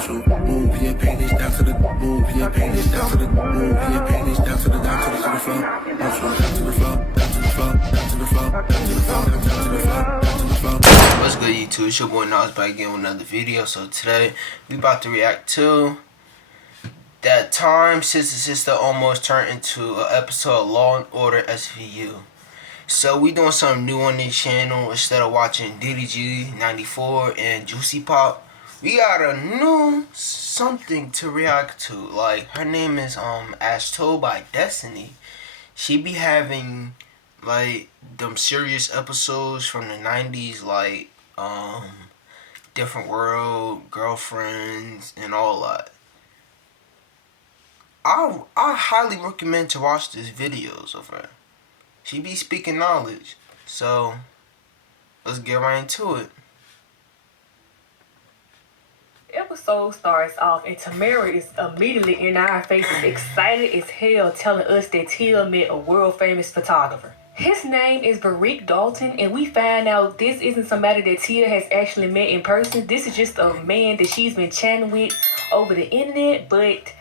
motion. Move your panties down to the move your panties down to the move your panties down to the floor. Motion down to the floor, down to the floor, down to the floor, down to the floor, down to the floor, down to the floor. What's good, YouTube? It's your boy Nas back again with another video. So today we about to react to that time Sister almost turned into an episode of Law and Order SVU. So we doing something new on this channel. Instead of watching DDG 94 and Juicy Pop, we got a new something to react to. Like, her name is As Told by Destiny. She be having like them serious episodes from the 90s, like Different World, Girlfriends, and all that. I highly recommend to watch these videos of her. She be speaking knowledge. So let's get right into it. Episode starts off and Tamara is immediately in our faces, excited as hell, telling us that Tia met a world famous photographer. His name is Barik Dalton, and we find out this isn't somebody that Tia has actually met in person. This is just a man that she's been chatting with over the internet, but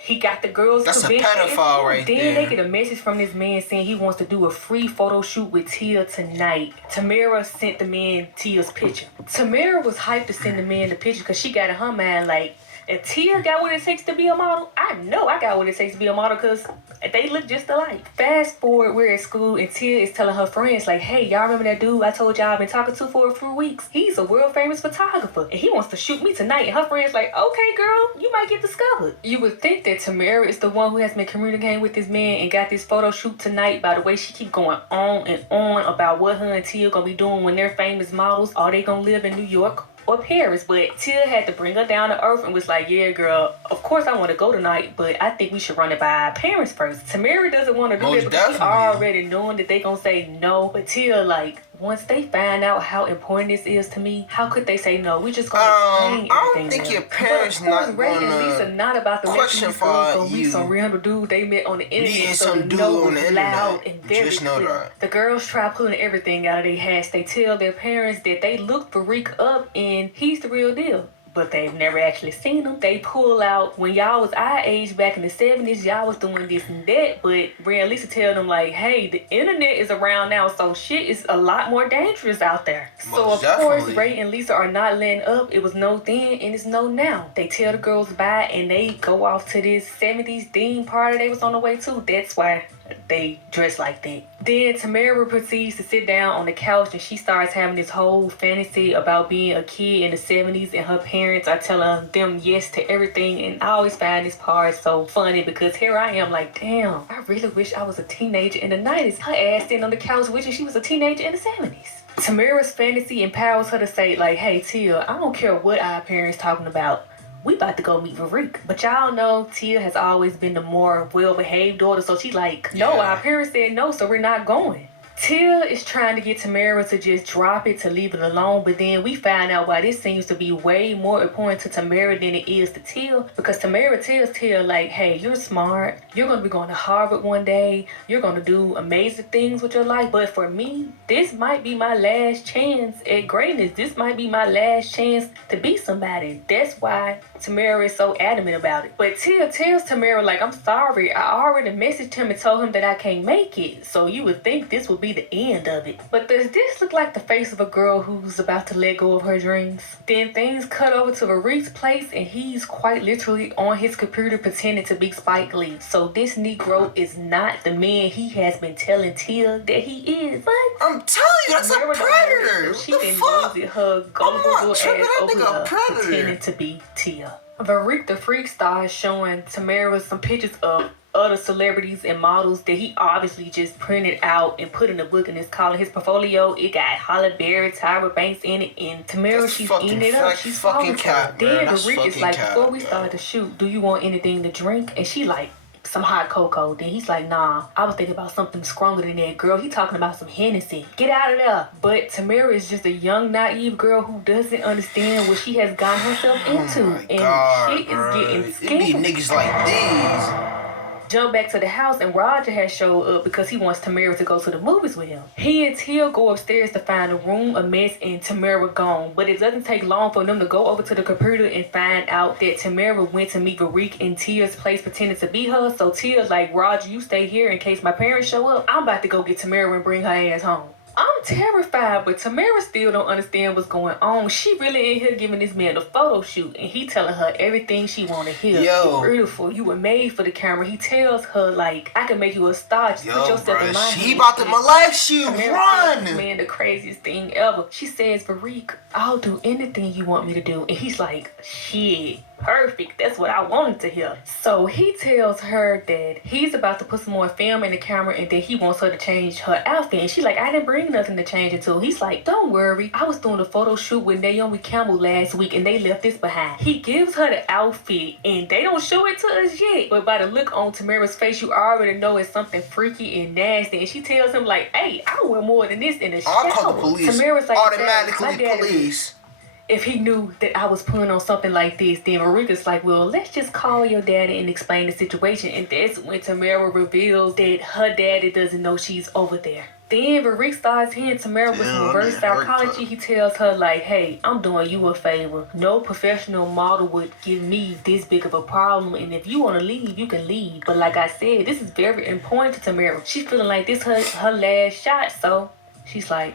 he got the girls. That's a pedophile right there. Then they get a message from this man saying he wants to do a free photo shoot with Tia tonight. Tamara sent the man Tia's picture. Tamara was hyped to send the man the picture because she got in her mind like, if Tia got what it takes to be a model, I know I got what it takes to be a model because they look just alike. Fast forward, we're at school and Tia is telling her friends like, hey, y'all remember that dude I told y'all I've been talking to for a few weeks? He's a world famous photographer and he wants to shoot me tonight. And her friends like, okay, girl, you might get discovered. You would think that Tamara is the one who has been communicating with this man and got this photo shoot tonight by the way she keep going on and on about what her and Tia gonna be doing when they're famous models. Are they gonna live in New York or Paris? But Tia had to bring her down to earth and was like, yeah, girl, of course I want to go tonight, but I think we should run it by our parents first. Tamara doesn't want to do that because she's already knowing that they gonna say no. But Tia, like, once they find out how important this is to me, how could they say no? We just gonna I don't think your parents not Ray and Lisa not about to question for you. Some random dude they met on the internet. Meeting some dude on the loud internet. And very just know clear. that. The girls try pulling everything out of their hats. They tell their parents that they look Barik up and he's the real deal. But they've never actually seen him. They pull out, when y'all was our age back in the 70s, y'all was doing this and that. But Ray and Lisa tell them like, hey, the internet is around now, so shit is a lot more dangerous out there. So of course, Ray and Lisa are not letting up. It was no then and it's no now. They tell the girls bye and they go off to this 70s theme party they was on the way to. That's why they dress like that. Then Tamara proceeds to sit down on the couch and she starts having this whole fantasy about being a kid in the 70s and her parents are telling them yes to everything. And I always find this part so funny because here I am like, damn, I really wish I was a teenager in the 90s. Her ass sitting on the couch wishing she was a teenager in the 70s. Tamara's fantasy empowers her to say like, hey Tia, I don't care what our parents talking about. We about to go meet Barik. But y'all know Tia has always been the more well-behaved daughter. So she's like, no, our parents said no, so we're not going. Tia is trying to get Tamara to just drop it, to leave it alone. But then we find out why this seems to be way more important to Tamara than it is to Tia. Because Tamara tells Tia like, hey, you're smart. You're going to be going to Harvard one day. You're going to do amazing things with your life. But for me, this might be my last chance at greatness. This might be my last chance to be somebody. That's why Tamara is so adamant about it. But Tia tells Tamara like, I'm sorry. I already messaged him and told him that I can't make it. So you would think this would be the end of it. But does this look like the face of a girl who's about to let go of her dreams? Then things cut over to Barik's place and he's quite literally on his computer pretending to be Spike Lee. So this Negro is not the man he has been telling Tia that he is. But I'm telling you, that's a predator. She What the fuck? Her gullible ass over a predator. pretending to be Tia. Barik the Freak Star is showing Tamara some pictures of other celebrities and models that he obviously just printed out and put in a book and it's calling his portfolio. It got Halle Berry, Tyra Banks in it, and Tamara, she's eating it up. She's fucking cat, Then Barik is like, before we start the shoot, do you want anything to drink? And she like, some hot cocoa. Then he's like, nah, I was thinking about something stronger than that, girl. He talking about some Hennessy. Get out of there. But Tamara is just a young, naive girl who doesn't understand what she has gotten herself into. God, she is getting scared. It be niggas like these Jump back to the house and Roger has showed up because he wants Tamara to go to the movies with him. He and Tia go upstairs to find the room a mess and Tamara gone, but it doesn't take long for them to go over to the computer and find out that Tamara went to meet Verique in Tia's place pretending to be her. So Tia's like, Roger, you stay here in case my parents show up. I'm about to go get Tamara and bring her ass home. I'm terrified, but Tamara still don't understand what's going on. She really in here giving this man a photo shoot, and he telling her everything she want to hear. Yo. You're beautiful. You were made for the camera. He tells her, like, I can make you a star. Just put yourself in my hands. She about to molest you. Tamara Run. tells man, the craziest thing ever. She says, Verique, I'll do anything you want me to do. And he's like, shit. Perfect. That's what I wanted to hear. So he tells her that he's about to put some more film in the camera and that he wants her to change her outfit. And she's like, I didn't bring nothing to change it to. He's like, don't worry. I was doing a photo shoot with Naomi Campbell last week and they left this behind. He gives her the outfit and they don't show it to us yet. But by the look on Tamara's face, you already know it's something freaky and nasty. And she tells him like, hey, I wear more than this in the shower. I'll call the police. Tamara's like, automatically police. If he knew that I was putting on something like this, then Marika's like, well, let's just call your daddy and explain the situation. And that's when Tamara reveals that her daddy doesn't know she's over there. Then Verique starts hearing Tamara with some reverse psychology. He tells her like, hey, I'm doing you a favor. No professional model would give me this big of a problem. And if you want to leave, you can leave. But like I said, this is very important to Tamara. She's feeling like this her last shot. So she's like,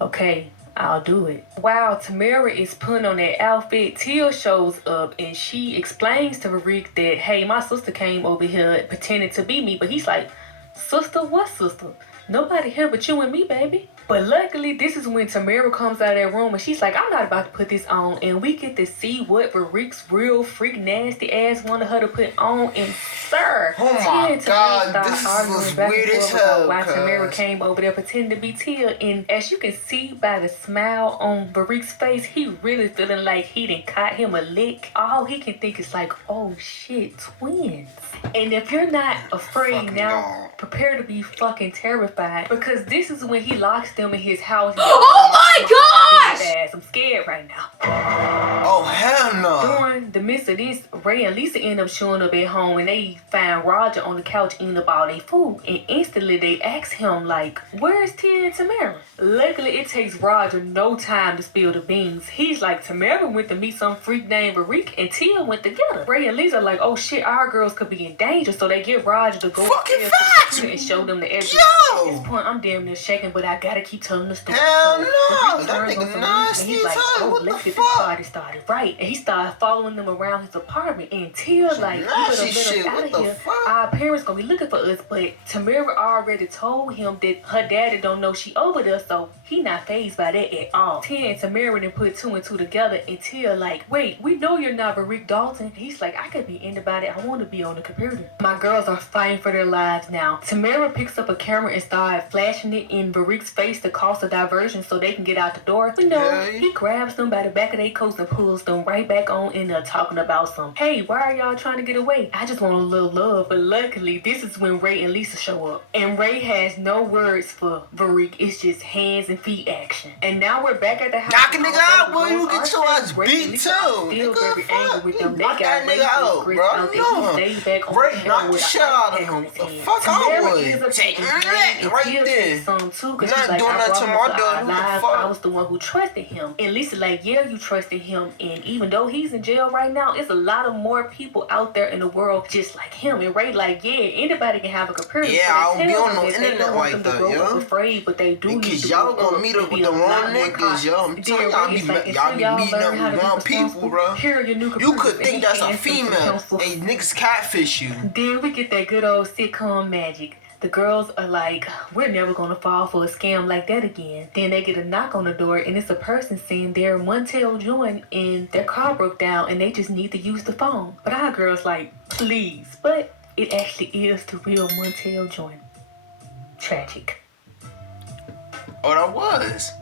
okay, I'll do it. While Tamara is putting on that outfit, Tia shows up and she explains to Verique that, hey, my sister came over here pretending to be me. But he's like, sister? What sister? Nobody here but you and me, baby. But luckily, this is when Tamara comes out of that room and she's like, I'm not about to put this on. And we get to see what Verique's real freak nasty ass wanted her to put on. And sir, oh my God, this was weird as hell. Why Tamara came over there pretending to be Tia. And as you can see by the smile on Verique's face, he really feeling like he done caught him a lick. All he can think is like, oh shit, twins. And if you're not afraid now, prepare to be fucking terrified. Because this is when he locks them in his house. Oh my gosh! I'm scared right now. Oh hell no. During the midst of this, Ray and Lisa end up showing up at home and they find Roger on the couch eating up all their food. And instantly they ask him like, where's Tia and Tamara? Luckily it takes Roger no time to spill the beans. He's like, Tamara went to meet some freak named Verique and Tia went together. Ray and Lisa are like, oh shit, our girls could be in danger. So they get Roger to go upstairs and show them the evidence. At this point I'm damn near shaking, but I gotta keep telling the story. Hell so no, that nigga nasty. He's like, oh, let's get this party started, right? And he started following them around his apartment. And Tia like, you better let us out of here. Our parents gonna be looking for us. But Tamara already told him that her daddy don't know she over there, so he not fazed by that at all. Tia and Tamara then put two and two together, and Tia like, wait, we know you're not Verique Dalton. He's like, I could be anybody. I want to be on the computer. My girls are fighting for their lives now. Tamara picks up a camera and started flashing it in Verique's face to cause a diversion so they can get out the door. But no, he grabs them by the back of their coats and pulls them right back on in there talking about some, hey, why are y'all trying to get away? I just want a little love. But luckily, this is when Ray and Lisa show up. And Ray has no words for Verique. It's just hands and feet action. And now we're back at the house. Knock a nigga out, boy. You get your ass beat too. Still very angry with them. They got that nigga out, bro. No. Ray, knock the shit out of him. The fuck I would. Take it right there. You're not doing that to my daughter. I was the one who trusted him. And Lisa like, yeah, you trusted him. And even though he's in jail right now, it's a lot of more people out there in the world just like him. And Ray like, yeah, anybody can have a computer. Yeah, I'll be on the internet like that, yo. Afraid, but they do because y'all gonna meet up with the wrong niggas, yo. I'm telling y'all, be meeting up with wrong people, bro. You could think that's a female. Hey, niggas catfish you. Then we get that good old sitcom magic. The girls are like, we're never gonna fall for a scam like that again. Then they get a knock on the door and it's a person saying they're Montel joint and their car broke down and they just need to use the phone. But our girls like, please. But it actually is the real Montel joint. Tragic. Oh, that was.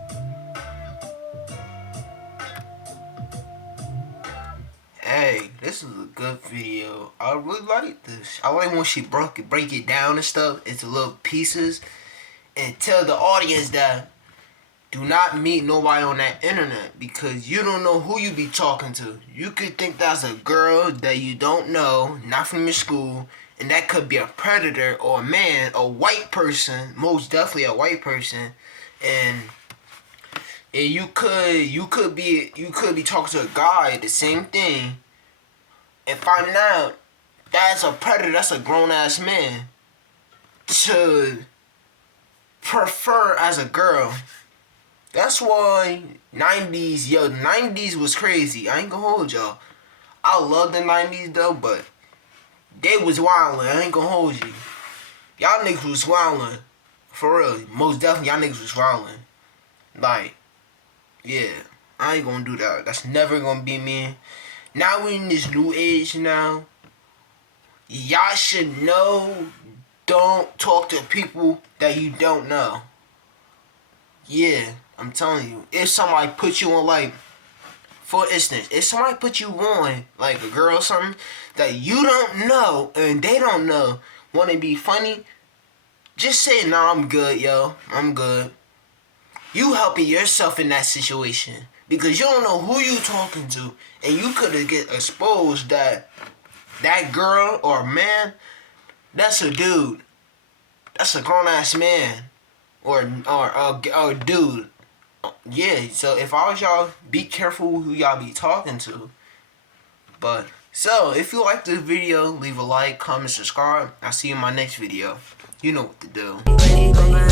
Hey, this is a good video. I really like this. I like when she break it down and stuff into little pieces and tell the audience that do not meet nobody on that internet because you don't know who you be talking to. You could think that's a girl that you don't know, not from your school, and and that could be a predator or a man, a white person, most definitely a white person, and you could be talking to a guy, the same thing, and finding out that's a predator, that's a grown ass man, to prefer as a girl. That's why 90s was crazy. I ain't gonna hold y'all. I love the 90s though, but they was wildin'. I ain't gonna hold you. Y'all niggas was wildin'. For real. Most definitely y'all niggas was wildin'. Like, yeah. I ain't gonna do that. That's never gonna be me. Now we in this new age now. Y'all should know, don't talk to people that you don't know. Yeah, I'm telling you. If somebody put you on, like, for instance, if somebody put you on, like a girl or something, that you don't know and they don't know, want to be funny, just say, nah, I'm good, yo. I'm good. You helping yourself in that situation. Because you don't know who you talking to. And you could get exposed that girl or man, that's a dude. That's a grown-ass man. Or a dude. Yeah, so if I was y'all, be careful who y'all be talking to. But, so, if you like this video, leave a like, comment, subscribe. I'll see you in my next video. You know what to do.